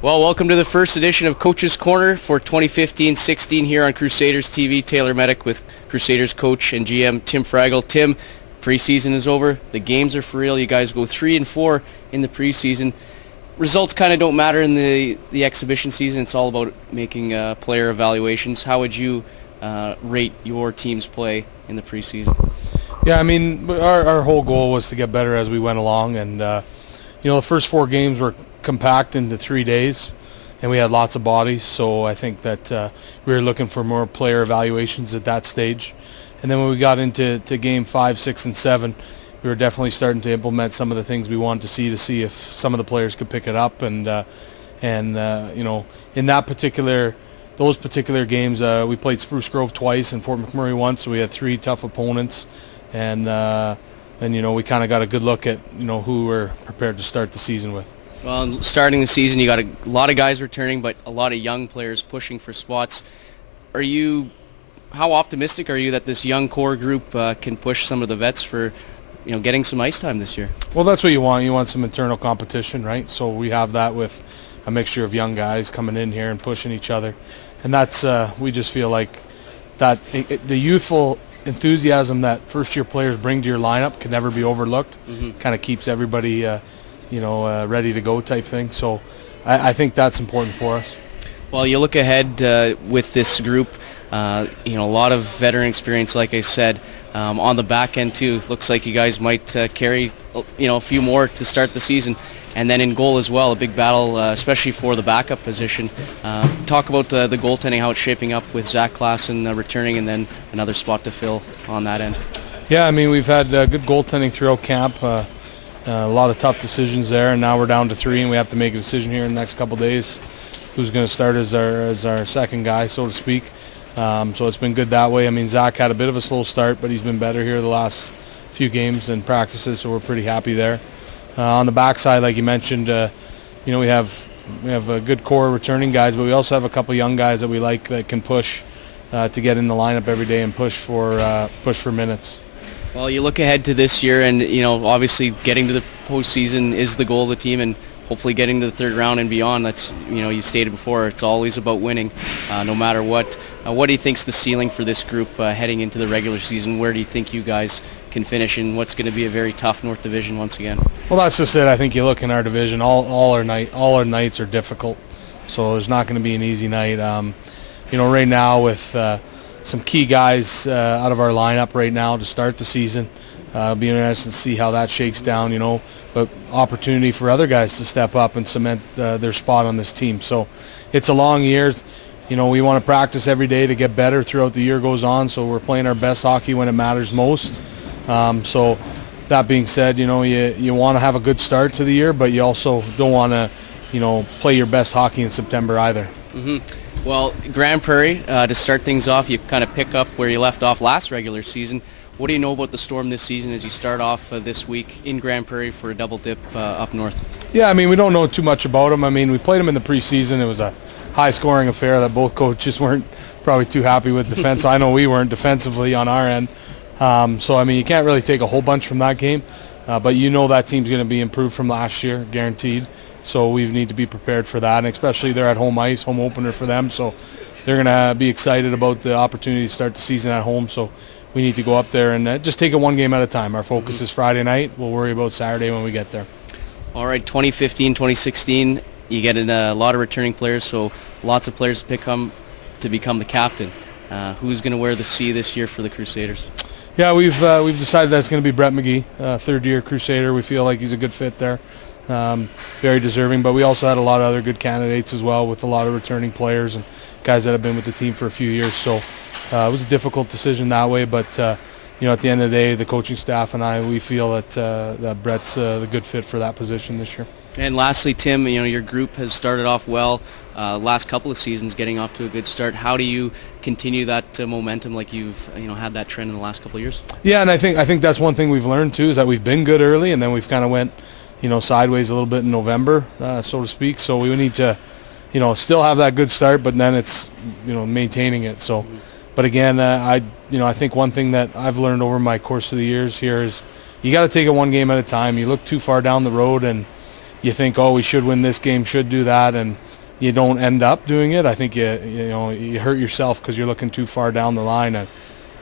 Well, welcome to the first edition of Coach's Corner for 2015-16 here on Crusaders TV. Taylor Medak with Crusaders coach and GM Tim Fragle. Tim, preseason is over. The games are for real. You guys go 3-4 in the preseason. Results kind of don't matter in the exhibition season. It's all about making player evaluations. How would you rate your team's play in the preseason? Yeah, I mean, our whole goal was to get better as we went along, and the first 4 games were compact into 3 days, and we had lots of bodies, so I think that we were looking for more player evaluations at that stage. And then when we got into game 5, 6, and 7, we were definitely starting to implement some of the things we wanted to see if some of the players could pick it up. And in those particular games, we played Spruce Grove twice and Fort McMurray once, so we had 3 tough opponents, and we kind of got a good look at who we're prepared to start the season with. Well, starting the season, you got a lot of guys returning, but a lot of young players pushing for spots. How optimistic are you that this young core group can push some of the vets for, getting some ice time this year? Well, that's what you want. You want some internal competition, right? So we have that with a mixture of young guys coming in here and pushing each other, and that's we just feel like that the youthful enthusiasm that first-year players bring to your lineup can never be overlooked. Mm-hmm. Kind of keeps everybody ready to go type thing. So I think that's important for us. Well, you look ahead with this group, a lot of veteran experience, like I said, on the back end too. Looks like you guys might carry, a few more to start the season. And then in goal as well, a big battle, especially for the backup position. Talk about the goaltending, how it's shaping up with Zach Klassen returning, and then another spot to fill on that end. Yeah, I mean, we've had good goaltending throughout camp. A lot of tough decisions there, and now we're down to 3, and we have to make a decision here in the next couple of days who's going to start as our second guy, so to speak. So it's been good that way. I mean, Zach had a bit of a slow start, but he's been better here the last few games and practices, so we're pretty happy there. On the backside, like you mentioned, we have a good core returning guys, but we also have a couple young guys that we like that can push to get in the lineup every day and push for minutes. Well, you look ahead to this year, and obviously getting to the postseason is the goal of the team, and hopefully getting to the third round and beyond. That's you stated before, it's always about winning, no matter what. What do you think's the ceiling for this group heading into the regular season? Where do you think you guys can finish in what's going to be a very tough North Division once again? Well, that's just it. I think you look in our division, all our nights are difficult, so there's not going to be an easy night. Right now with some key guys out of our lineup right now to start the season. It'll be interesting to see how that shakes down, but opportunity for other guys to step up and cement their spot on this team. So it's a long year. We want to practice every day to get better throughout the year goes on, so we're playing our best hockey when it matters most. So that being said, you want to have a good start to the year, but you also don't want to, play your best hockey in September either. Mm-hmm. Well, Grand Prairie, to start things off, you kind of pick up where you left off last regular season. What do you know about the Storm this season as you start off this week in Grand Prairie for a double dip up north? Yeah, I mean, we don't know too much about them. I mean, we played them in the preseason. It was a high-scoring affair that both coaches weren't probably too happy with defense. I know we weren't defensively on our end. So, I mean, you can't really take a whole bunch from that game. But that team's going to be improved from last year, guaranteed. So we need to be prepared for that, and especially they're at home ice, home opener for them. So they're going to be excited about the opportunity to start the season at home. So we need to go up there and just take it one game at a time. Our focus is Friday night. We'll worry about Saturday when we get there. All right, 2015, 2016, you get a lot of returning players, so lots of players to become the captain. Who's going to wear the C this year for the Crusaders? Yeah, we've decided that's going to be Brett McGee, third-year Crusader. We feel like he's a good fit there. Very deserving, but we also had a lot of other good candidates as well with a lot of returning players and guys that have been with the team for a few years. So it was a difficult decision that way, but at the end of the day, the coaching staff and we feel that Brett's the good fit for that position this year. And lastly, Tim, your group has started off well. Last couple of seasons getting off to a good start. How do you continue that momentum like you've had that trend in the last couple of years? Yeah, and I think that's one thing we've learned too, is that we've been good early and then we've kind of went sideways a little bit in November, so to speak. So we need to still have that good start, but then it's maintaining it. So but again, I think one thing that I've learned over my course of the years here is you got to take it one game at a time. You look too far down the road and you think, oh, we should win this game, should do that, and you don't end up doing it, I think you hurt yourself because you're looking too far down the line. And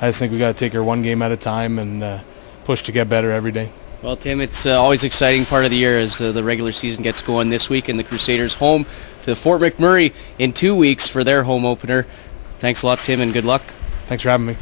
I just think we got to take her one game at a time and push to get better every day. Well, Tim, it's always exciting part of the year as the regular season gets going this week, and the Crusaders home to Fort McMurray in 2 weeks for their home opener. Thanks a lot, Tim, and good luck. Thanks for having me.